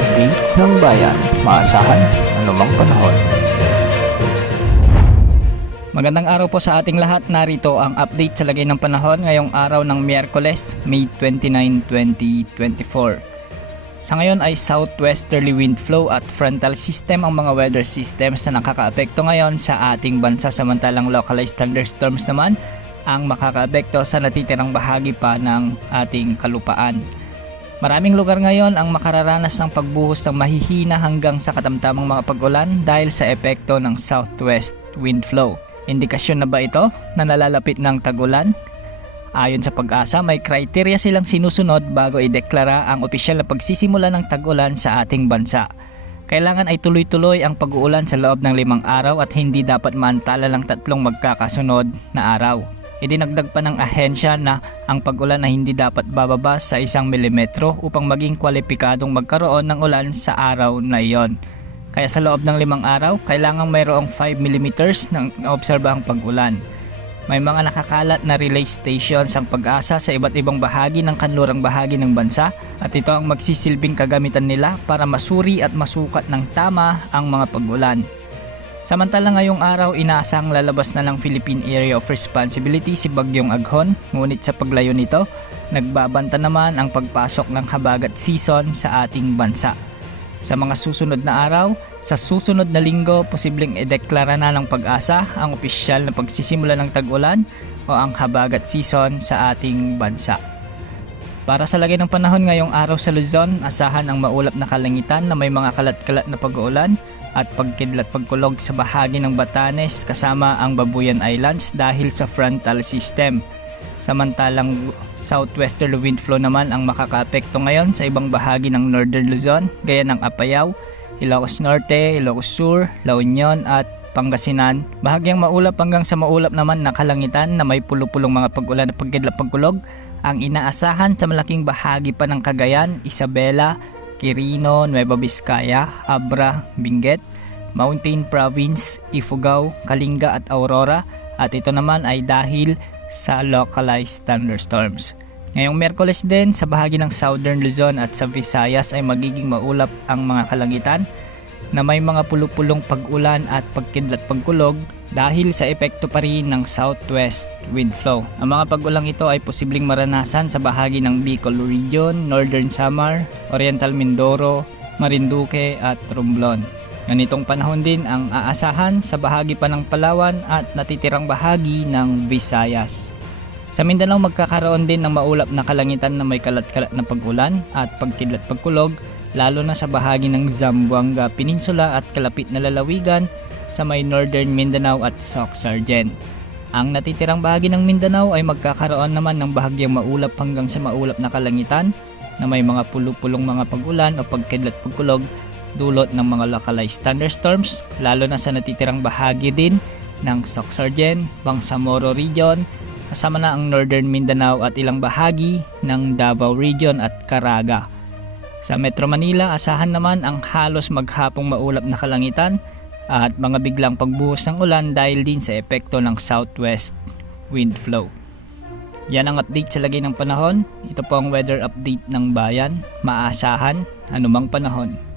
update ng bayan. Maasahan anumang panahon. Magandang araw po sa ating lahat. Narito ang update sa lagay ng panahon ngayong araw ng Miyerkules, May 29, 2024. Sa ngayon ay southwesterly wind flow at frontal system ang mga weather systems na nakakaapekto ngayon sa ating bansa, samantalang localized thunderstorms naman ang makakaapekto sa natitirang bahagi pa ng ating kalupaan. Maraming lugar ngayon ang makararanas ng pagbuhos ng mahihina hanggang sa katamtamang mga pag-ulan dahil sa epekto ng southwest wind flow. Indikasyon na ba ito na nalalapit ng tag-ulan? Ayon sa Pag-asa, may kriteria silang sinusunod bago ideklara ang opisyal na pagsisimula ng tag-ulan sa ating bansa. Kailangan ay tuloy-tuloy ang pag-uulan sa loob ng 5 araw at hindi dapat maantala lang 3 magkakasunod na araw. Idinagdag pa ng ahensya na ang pag-ulan ay hindi dapat bababa sa 1 milimetro upang maging kwalipikadong magkaroon ng ulan sa araw na iyon. Kaya sa loob ng 5 araw, kailangan mayroong 5 millimeters ng naobserbahang pag-ulan. May mga nakakalat na relay stations ang Pag-asa sa iba't ibang bahagi ng kanlurang bahagi ng bansa at ito ang magsisilbing kagamitan nila para masuri at masukat ng tama ang mga pag-ulan. Samantala ngayong araw, inaasang lalabas na ng Philippine Area of Responsibility si Bagyong Aghon, ngunit sa paglayo nito, nagbabanta naman ang pagpasok ng habagat season sa ating bansa. Sa mga susunod na araw, sa susunod na linggo, posibleng ideklara na ng Pag-asa ang opisyal na pagsisimula ng tag-ulan o ang habagat season sa ating bansa. Para sa lagay ng panahon ngayong araw sa Luzon, asahan ang maulap na kalangitan na may mga kalat-kalat na pag-uulan at pagkidlat pagkulog sa bahagi ng Batanes kasama ang Babuyan Islands dahil sa frontal system. Samantalang southwesterly wind flow naman ang makakaapekto ngayon sa ibang bahagi ng Northern Luzon gaya ng Apayao, Ilocos Norte, Ilocos Sur, La Union at Pangasinan. Bahagyang maulap hanggang sa maulap naman na kalangitan na may pulo-pulong mga pag-ulan at pagkidlat pagkulog ang inaasahan sa malaking bahagi pa ng Cagayan, Isabela, Quirino, Nueva Vizcaya, Abra, Benguet, Mountain Province, Ifugao, Kalinga at Aurora, at ito naman ay dahil sa localized thunderstorms. Ngayong Miyerkules din, sa bahagi ng Southern Luzon at sa Visayas ay magiging maulap ang mga kalangitan na may mga pulo-pulong pag-ulan at pagkidlat pagkulog dahil sa epekto pa rin ng southwest wind flow. Ang mga pag-ulang ito ay posibleng maranasan sa bahagi ng Bicol Region, Northern Samar, Oriental Mindoro, Marinduque at Romblon. Ganitong panahon din ang aasahan sa bahagi pa ng Palawan at natitirang bahagi ng Visayas. Sa Mindanao, magkakaroon din ng maulap na kalangitan na may kalat-kalat na pag-ulan at pagkidlat pagkulog, lalo na sa bahagi ng Zamboanga Peninsula at kalapit na lalawigan sa may Northern Mindanao at Soc-Sargen. Ang natitirang bahagi ng Mindanao ay magkakaroon naman ng bahagyang maulap hanggang sa maulap na kalangitan na may mga pulo-pulong mga pag-ulan o pagkidlat pagkulog dulot ng mga localized thunderstorms, lalo na sa natitirang bahagi din ng Soc-Sargen, Bangsamoro Region, kasama na ang Northern Mindanao at ilang bahagi ng Davao Region at Caraga. Sa Metro Manila, asahan naman ang halos maghapong maulap na kalangitan at mga biglang pagbuhos ng ulan dahil din sa epekto ng southwest wind flow. Yan ang update sa lagay ng panahon. Ito po ang weather update ng bayan. Maasahan anumang panahon.